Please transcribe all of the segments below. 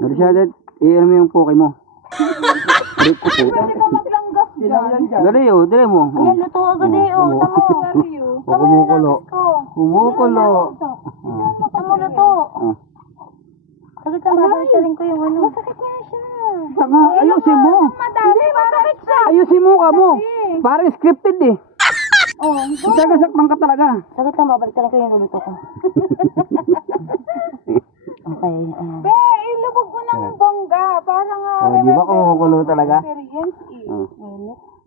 Marisyadet, i-ano mo yung poke mo. Arit ko po. Pwede ka maglanggas dyan. Dali oh, dali mo. Ayan, luto agad eh. Oh, tamo. Kumukulo. Kumukulo. Tamo luto. Sakit ka, babalik ko yung ano. Masakit nga siya. Saka, ayusin mo. Madali, masakit siya. Ayusin mo ka mo. Parang scripted eh. Oh, Sagasaktan ka talaga. sakit ka, babalik ko yung luluto ko. Okay. Be, ilubog mo ng bongga. Para nga Di ba kumukulo talaga? experience eh.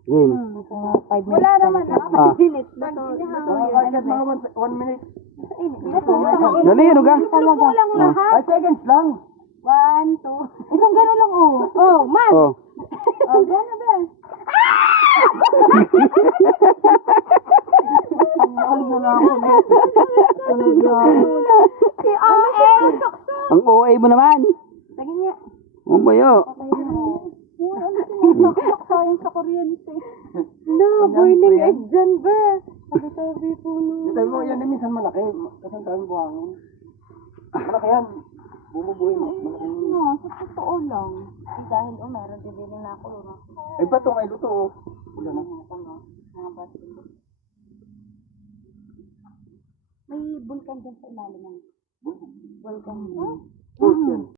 Game. 5 minutes. Wala naman na. Ah. Minutes. Luto. 1 minute. Dali, ano ka? Luto lang lahat. 5 seconds lang. 1, 2. Isang gano'n lang oh. Oh, man. Oh. Oh, gana be. Si OA. Ang OA mo naman. Lagi niya. Ang bayo. Uy, ano sinasaksak sayang sa kuryente? No, boiling egg dyan, be. Sabi po no. Sabi mo, yan minsan malaki. Kasi ang daming buhangin. Malaki yan. Bumubuhay mo. No, sa totoo lang. Dahil meron din na ako. Ay, ba't itong ay luto? Wala na. May bulkan dyan sa ilalim. Bulkan. Post yan.